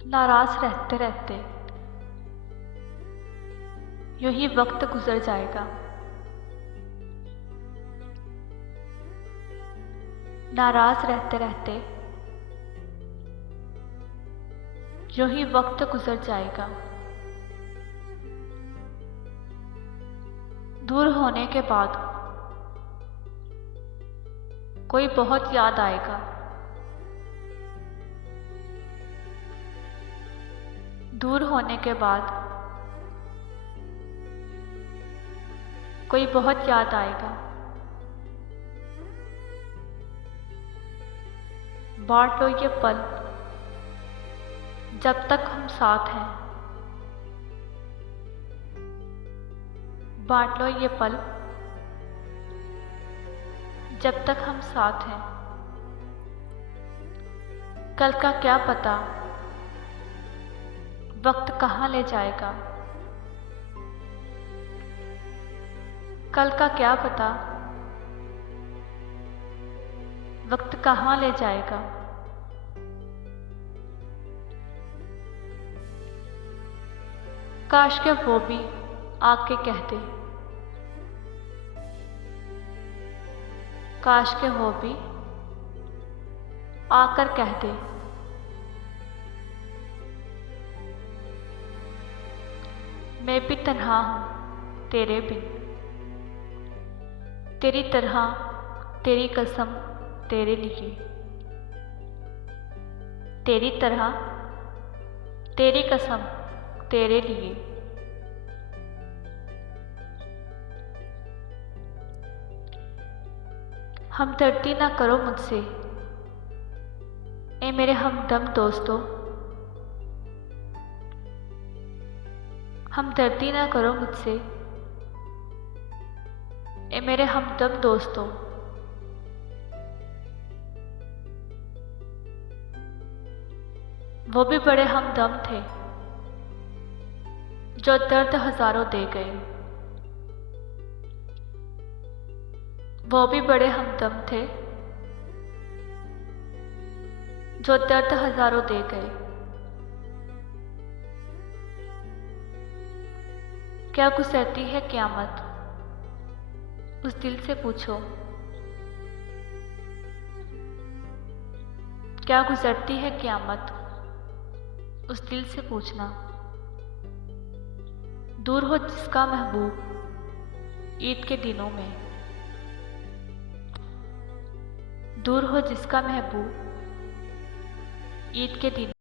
नाराज रहते रहते यूं ही वक्त गुजर जाएगा। नाराज रहते रहते यूं ही वक्त गुजर जाएगा। दूर होने के बाद कोई बहुत याद आएगा। दूर होने के बाद कोई बहुत याद आएगा। बांट लो ये पल जब तक हम साथ हैं। बांट लो ये पल जब तक हम साथ हैं। कल का क्या पता वक्त कहाँ ले जाएगा। कल का क्या पता वक्त कहाँ ले जाएगा। काश के वो भी आके कहते, काश के वो भी आकर कहते, मैं भी तन्हा हूँ तेरे बिन। तेरी तरह तेरी कसम तेरे लिए। तेरी तरह तेरी कसम तेरे लिए। हमदर्दी ना करो मुझसे ए मेरे हमदम दोस्तों। हमदर्दी ना करो मुझसे ए मेरे हमदम दोस्तों। वो भी बड़े हमदम थे जो दर्द हजारों दे गए। वो भी बड़े हमदम थे जो दर्द हजारों दे गए। क्या गुजरती है क़यामत उस दिल से पूछो। क्या गुजरती है क़यामत उस दिल से पूछना। दूर हो जिसका महबूब ईद के दिनों में। दूर हो जिसका महबूब ईद के दिन।